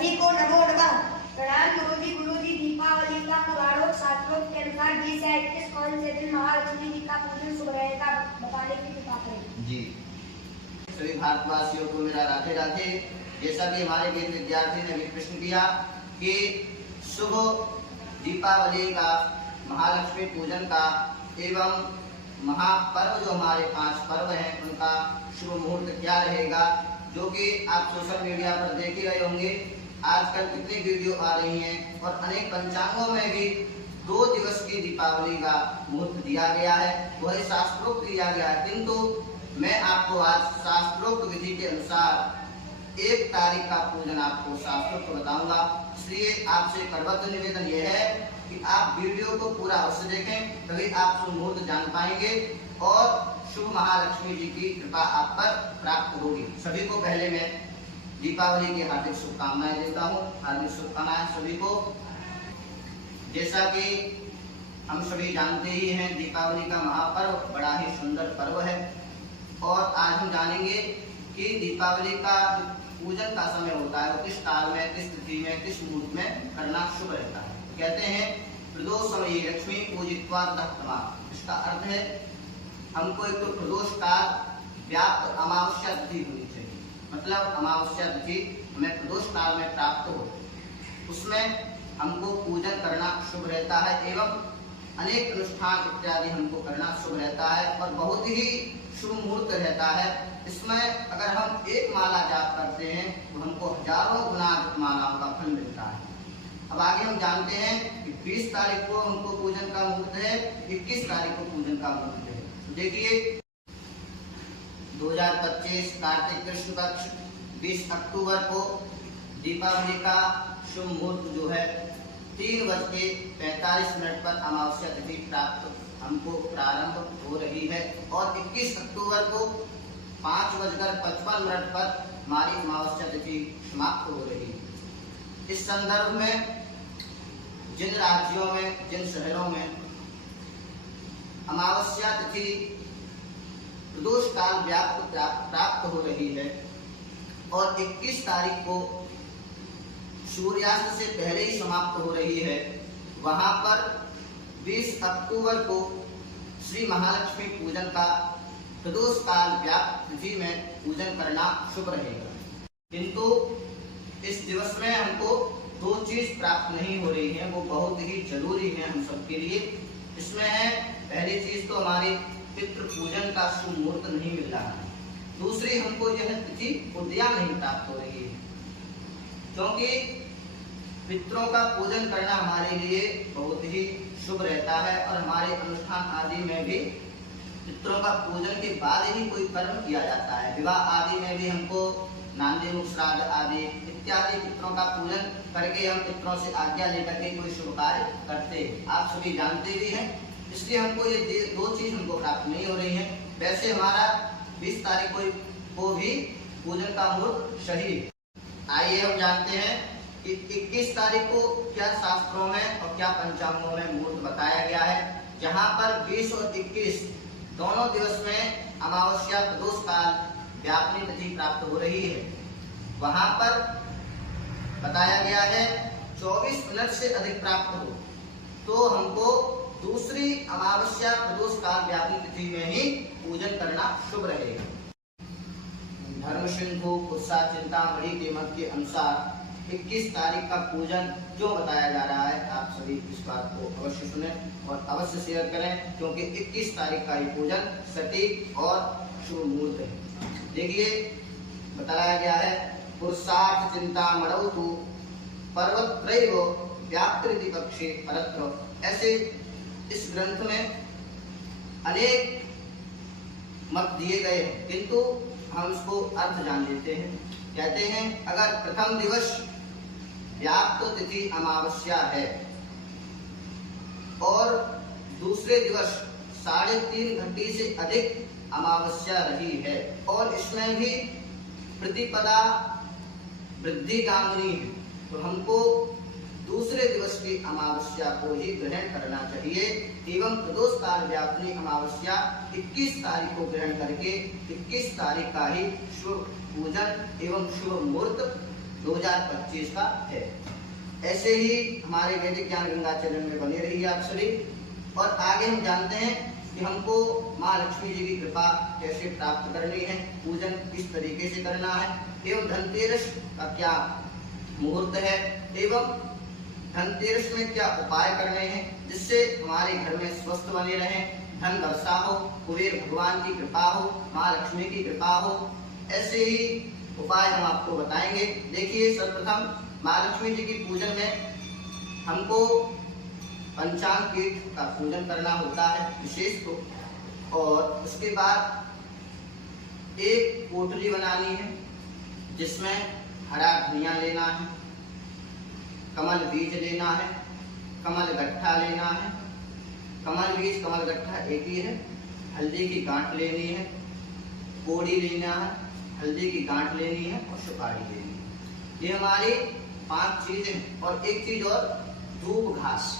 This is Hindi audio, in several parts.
सभी को नमो नमः। प्रणाम गुरुजी। दीपावली का पुराणों शास्त्रों के अनुसार 20 या 21 कौन से दिन महालक्ष्मी जी का पूजन शुभ रहेगा बताने की कृपा करें। जी, सभी भारतवासियों को मेरा राधे राधे। जैसा कि हमारे वेद विद्यार्थी ने भी प्रश्न किया कि शुभ दीपावली का, महालक्ष्मी पूजन का एवं महापर्व जो हमारे 5 पर्व हैं उनका शुभ मुहूर्त क्या रहेगा, जो कि आप सोशल मीडिया पर देख ही रहे होंगे। आजकल कितनी वीडियो आ रही हैं और अनेक पंचांगों में भी 2 दिवस की दीपावली का मुहूर्त दिया गया है, वही शास्त्रोक्त दिया गया है। किंतु मैं आपको आज शास्त्रोक्त विधि के अनुसार 1 तारीख का पूजन आपको शास्त्रोक्त बताऊंगा। इसलिए आपसे करबद्ध निवेदन यह है कि आप वीडियो को पूरा अवश्य देखें, तभी आप शुभ मुहूर्त जान पाएंगे और शुभ महालक्ष्मी जी की कृपा आप पर प्राप्त होगी। सभी को पहले मैं दीपावली की हार्दिक शुभकामनाएं देता हूँ। हार्दिक शुभकामनाएं सभी को। जैसा कि हम सभी जानते ही हैं, दीपावली का महापर्व बड़ा ही सुंदर पर्व है और आज हम जानेंगे कि दीपावली का पूजन का समय होता है वो किस काल में, किस तिथि में, किस मुहूर्त में करना शुभ रहता है। कहते हैं प्रदोष समय लक्ष्मी पूजित्वा तमा। इसका अर्थ है हमको एक तो प्रदोष काल व्याप्त अमावस्या तिथि होनी चाहिए, मतलब अमावस्या तिथि हमें प्रदोष काल में प्राप्त हो, उसमें हमको पूजन करना शुभ रहता है एवं अनेक अनुष्ठान इत्यादि हमको करना शुभ रहता है और बहुत ही शुभ मुहूर्त रहता है। इसमें अगर हम 1 माला जाप करते हैं तो हमको हजारों गुना मालाओं का फल मिलता है। अब आगे हम जानते हैं कि 20 तारीख को हमको पूजन का मुहूर्त है, 21 तारीख को पूजन का मुहूर्त है। तो देखिए 2025 कार्तिक कृष्ण पक्ष 20 अक्टूबर को दीपावली का शुभ मुहूर्त जो है 3:45 पर अमावस्या तिथि प्राप्त हमको प्रारंभ हो रही है और 21 अक्टूबर को 5:55 पर हमारी अमावस्या तिथि समाप्त हो रही है। इस संदर्भ में जिन राज्यों में, जिन शहरों में अमावस्या तिथि प्रदोष काल व्याप्त प्राप्त हो रही है और 21 तारीख को सूर्यास्त से पहले ही समाप्त हो रही है, वहां पर 20 अक्टूबर को श्री महालक्ष्मी पूजन का प्रदोष काल व्याप्त तिथि में पूजन करना शुभ रहेगा। किंतु इस दिवस में हमको 2 चीज प्राप्त नहीं हो रही है, वो बहुत ही जरूरी है हम सबके लिए। इसमें है पहली चीज तो हमारी पितृ पूजन का शुभ मुहूर्त नहीं मिल रहा है, दूसरी हमको यह तिथि उदया नहीं प्राप्त हो रही है, क्योंकि पितरों का पूजन करना हमारे लिए बहुत ही शुभ रहता है और हमारे अनुष्ठान आदि में भी पितरों का पूजन के बाद ही कोई कर्म किया जाता है। विवाह आदि में भी हमको नांदी मुख श्राद्ध आदि इत्यादि पितरों का पूजन करके हम पितरों से आज्ञा लेकर के कोई शुभ कार्य करते हैं, आप सभी जानते भी हैं। इसलिए हमको ये 2 चीज हमको प्राप्त नहीं हो रही है। वैसे हमारा 20 तारीख को भी पूजन का मुहूर्त सही। आइए हम जानते हैं कि 21 तारीख को क्या शास्त्रों में और क्या पंचांगों में मुहूर्त बताया गया है, जहां पर 20 और 21 दोनों दिवस में अमावस्या प्रदोष काल व्यापनी तिथि प्राप्त हो रही है। वहां पर बताया गया है 24 मिनट से अधिक प्राप्त हो तो हमको दूसरी अमावस्या प्रदोष काल व्यापनी तिथि में ही पूजन करना शुभ रहेगा। धर्म सिंधु पुरुषा चिंतामणि के मत के अनुसार 21 तारीख का पूजन जो बताया जा रहा है, आप सभी इस बात को अवश्य सुने और अवश्य शेयर करें, क्योंकि 21 तारीख का ये पूजन सटीक और शुभ मुहूर्त है। देखिए बताया गया है पुरुषार्थ चिंतामणौ तु पर्वत्रैव व्याप्ति पक्षे परत्र। ऐसे इस ग्रंथ में अनेक मत दिए गए हैं, किंतु हम इसको अर्थ जान लेते हैं। कहते हैं अगर प्रथम दिवस व्याप्त तिथि अमावस्या है और दूसरे दिवस 3.5 घंटे से अधिक अमावस्या रही है और इसमें भी प्रतिपदा वृद्धि गामिनी है, तो हमको दूसरे दिवस की अमावस्या को ही ग्रहण करना चाहिए एवं प्रदोष काल व्यापनी अमावस्या 21 तारीख को ग्रहण करके 21 तारीख का ही शुभ पूजन एवं शुभ मुहूर्त 2025 का है। ऐसे ही हमारे वैदिक ज्ञान गंगा चैनल में बने रहिए आप सभी। और आगे हम जानते हैं कि हमको माँ लक्ष्मी जी की कृपा कैसे प्राप्त करनी है, पूजन किस तरीके से करना है, एवं धनतेरस का क्या मुहूर्त है, एवं धनतेरस में क्या उपाय करने हैं जिससे हमारे घर में स्वस्थ बने रहें, धन वर्षा हो, कुबेर भगवान की कृपा हो, माँ लक्ष्मी की कृपा हो। ऐसे ही उपाय हम आपको बताएंगे। देखिए, सर्वप्रथम माँ लक्ष्मी जी की पूजन में हमको पंचांग पीठ का पूजन करना होता है विशेष तो। और उसके बाद एक पोटली बनानी है जिसमें हरा धनिया लेना है, कमल बीज लेना है, कमल गट्ठा लेना है। कमल बीज कमल गट्ठा एक ही है। हल्दी की गांठ लेनी है, कोड़ी लेना है, हल्दी की गांठ लेनी है और सुपारी लेनी है। ये हमारी 5 चीजें। और एक चीज और, धूप घास।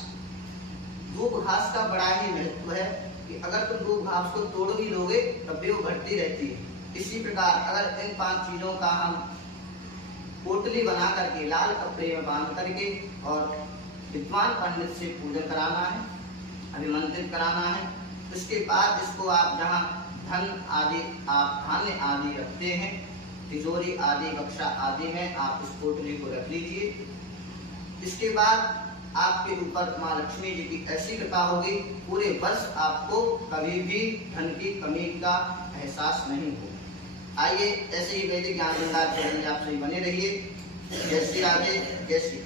धूप घास का बड़ा ही महत्व है कि अगर तुम धूप घास को तोड़ भी लोगे तब भी वो घटती रहती है। इसी प्रकार अगर इन 5 चीजों का हम पोटली बना करके लाल कपड़े में बांध करके और विद्वान पंडित से पूजन कराना है, अभिमंत्रित कराना है। उसके बाद इसको आप जहाँ धन आदि आप धान्य आदि रखते हैं, तिजोरी आदि बक्सा आदि में आप इस पोटली को रख लीजिए। इसके बाद आपके ऊपर माँ लक्ष्मी जी की ऐसी कृपा होगी, पूरे वर्ष आपको कभी भी धन की कमी का एहसास नहीं होगा। आइए ऐसे ही वैदिक ज्ञान भंडार चैनल में आप सभी बने रहिए। जय श्री राधे, जय श्री